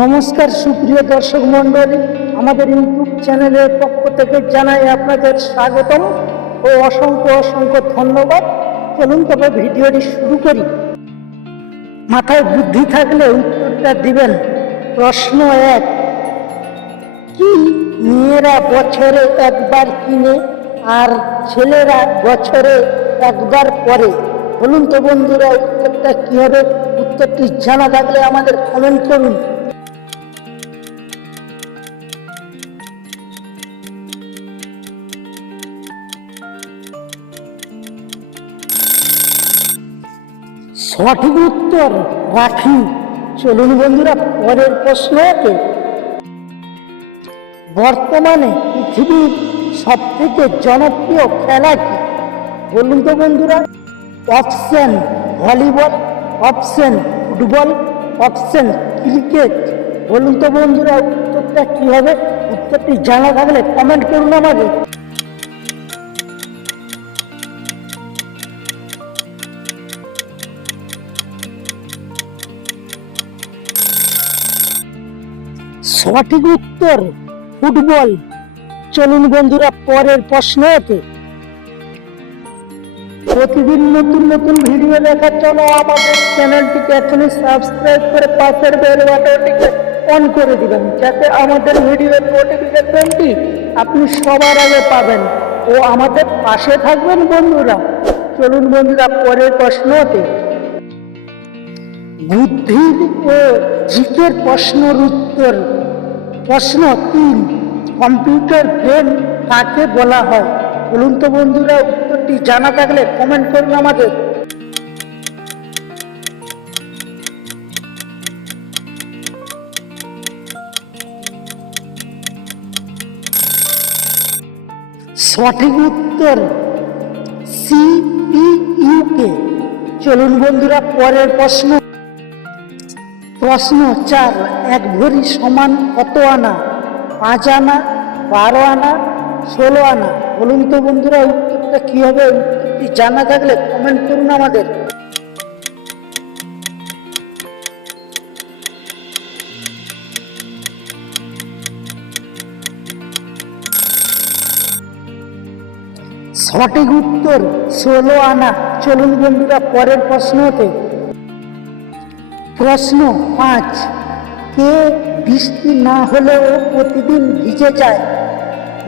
নমস্কার সুপ্রিয় দর্শক মণ্ডলী, আমাদের ইউটিউব চ্যানেলের পক্ষ থেকে জানাই আপনাদের স্বাগতম ও অসংখ্য অসংখ্য ধন্যবাদ। চলুন তবে ভিডিওটি শুরু করি। মাথায় বুদ্ধি থাকলে উত্তরটা দিবেন। প্রশ্ন এক, কি মেয়েরা বছরে একবার কিনে আর ছেলেরা বছরে একবার পরে? বলুন তো বন্ধুরা, উত্তরটা কি হবে? উত্তরটি জানা থাকলে আমাদের কমেন্ট করুন। সঠিক উত্তর রাখি। চলুন বন্ধুরা, পরের প্রশ্নকে। বর্তমানে পৃথিবীর সব থেকে জনপ্রিয় খেলা কি? বলুন তো বন্ধুরা, option volleyball, option football, option cricket. বলুন তো বন্ধুরা, উত্তরটা কি হবে? উত্তরটি জানা থাকলে কমেন্ট করুন আমাকে। সঠিক উত্তর, ফুটবল। চলুন বন্ধুরা, পরের প্রশ্নতে। প্রতিদিন নতুন নতুন ভিডিও দেখার জন্য আমাদের চ্যানেলটিকে এখনই সাবস্ক্রাইব করে পাশের বেল বাটনটিকে অন করে দিবেন, যাতে আমাদের ভিডিওর নোটিফিকেশনটি আপনি সবার আগে পাবেন। ও আমাদের পাশে থাকবেন বন্ধুরা। চলুন বন্ধুরা, পরের প্রশ্নতে। বুদ্ধির ও জিকের প্রশ্নের উত্তর প্রশ্ন তিন কম্পিউটার ব্রেন কাকে বলা হয়? বলুন তো বন্ধুরা, উত্তরটি জানা থাকলে কমেন্ট করুন আমাদের সঠিক উত্তর সিপিইউ কে চলুন বন্ধুরা, পরের প্রশ্ন। প্রশ্ন চার, এক ভরি সমান কত আনা? পাঁচ আনা, বারো আনা, ষোলো আনা? বলুন তো বন্ধুরা, উত্তরটা কি হবে? উত্তরটি জানা থাকলে কমেন্ট করুন আমাদের। সঠিক উত্তর ষোলো আনা। চলুন বন্ধুরা, পরের প্রশ্নতে প্রশ্ন পাঁচ। কে বৃষ্টি না হলেও প্রতিদিন ভিজে যায়?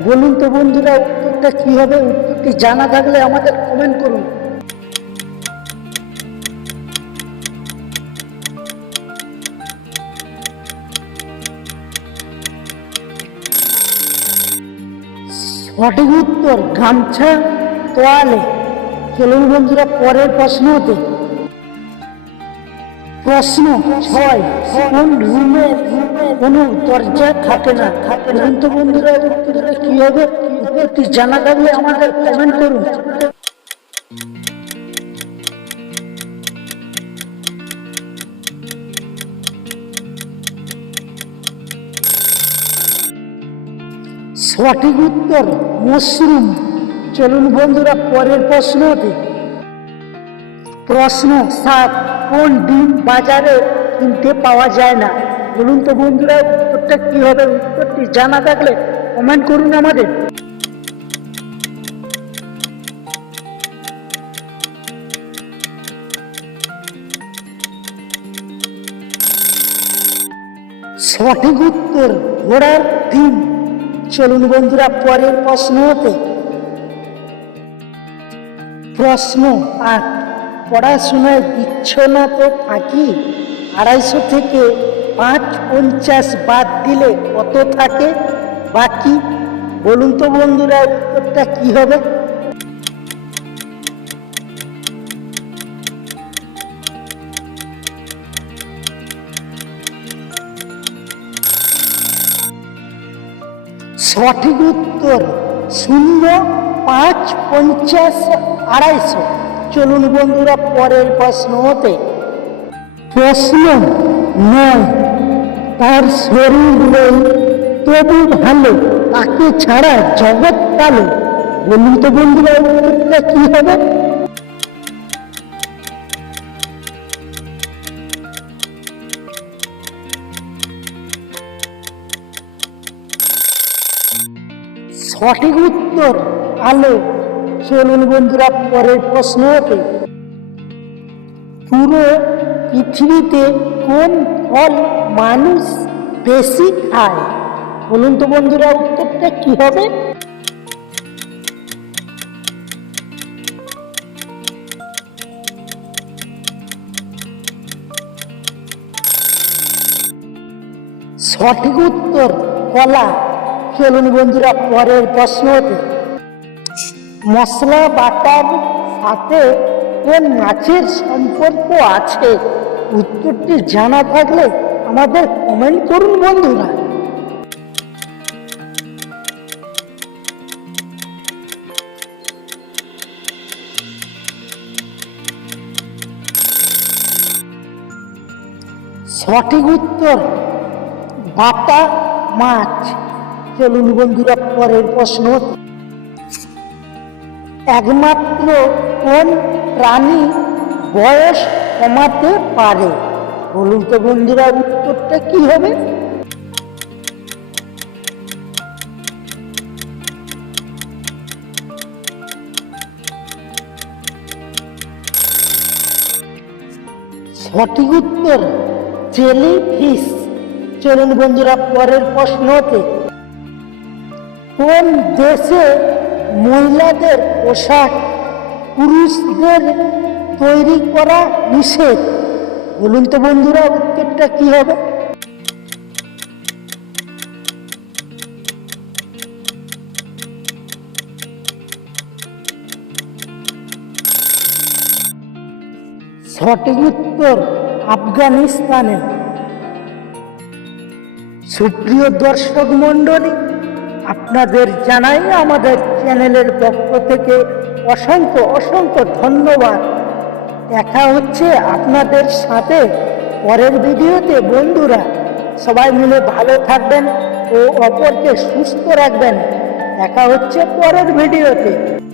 বলুন তো বন্ধুরা, উত্তরটা কি হবে? উত্তরটি জানা থাকলে আমাদের কমেন্ট করুন। সঠিক উত্তর, গামছা তোয়ালে। চলুন বন্ধুরা, পরের প্রশ্নতে। প্রশ্ন ছয় কোন রুমে কোনো দরজা থাকে না? বলুন তো বন্ধুরা কি হবে? উত্তরটি জানা থাকলে আমাদের কমেন্ট করুন। সঠিক উত্তর মশরুম চলুন বন্ধুরা, পরের প্রশ্ন প্রশ্নটি। প্রশ্ন সাত কোন ডিম বাজারে কিনতে পাওয়া যায় না? বলুন তো বন্ধুরা, উত্তরটা কি হবে? উত্তরটি জানা থাকলে কমেন্ট করুন আমাদের। সঠিক উত্তর ঘোড়ার ডিম। চলুন বন্ধুরা, পরের প্রশ্ন হতে। প্রশ্ন আট। পড়াশোনায় দিচ্ছ না তো ফাঁকি আড়াইশো থেকে পাঁচ পঞ্চাশ বাদ দিলে কত থাকে? বাকি, বলুন তো বন্ধুরা, উত্তরটা কি হবে? সঠিক উত্তর শূন্য, পাঁচ, পঞ্চাশ, আড়াইশো। চলুন বন্ধুরা পরের প্রশ্নতে প্রশ্ন নয়। তার শরীর নেই, তবু ভালো। তাকে ছাড়া জগৎ কালো। বলুন তো বন্ধুরা উত্তরটা কি হবে? সঠিক উত্তর, আলো। চলুন বন্ধুরা, পরের প্রশ্ন হতে পুরো পৃথিবীতে কোন ফল মানুষ বেশি খায়? বলুন তো বন্ধুরা, উত্তরটা কি হবে? সঠিক উত্তর কলা। চলুন বন্ধুরা, পরের প্রশ্ন হতে মশলা বাটার সাথে কোন মাছের সম্পর্ক আছে। উত্তরটি জানা থাকলে আমাদের কমেন্ট করুন বন্ধুরা। সঠিক উত্তর, বাটা মাছ। চলুন বন্ধুরা, পরের প্রশ্ন। একমাত্র কোন প্রাণী বয়স কমাতে পারে? বলুন তো বন্ধুরা উত্তরটা কি হবে? সঠিক উত্তর জেলি ফিশ চলুন বন্ধুরা পরের প্রশ্নতে। কোন দেশে মহিলাদের পোশাক, পুরুষদের তৈরি করা নিষেধ। বলুন তো বন্ধুরা, উত্তরটা কি হবে? সঠিক উত্তর আফগানিস্তানে। সুপ্রিয় দর্শক মণ্ডলী আপনাদের জানাই আমাদের চ্যানেলের পক্ষ থেকে অসংখ্য অসংখ্য ধন্যবাদ। দেখা হচ্ছে আপনাদের সাথে পরের ভিডিওতে, বন্ধুরা। সবাই মিলে ভালো থাকবেন ও অপরকে সুস্থ রাখবেন। দেখা হচ্ছে পরের ভিডিওতে।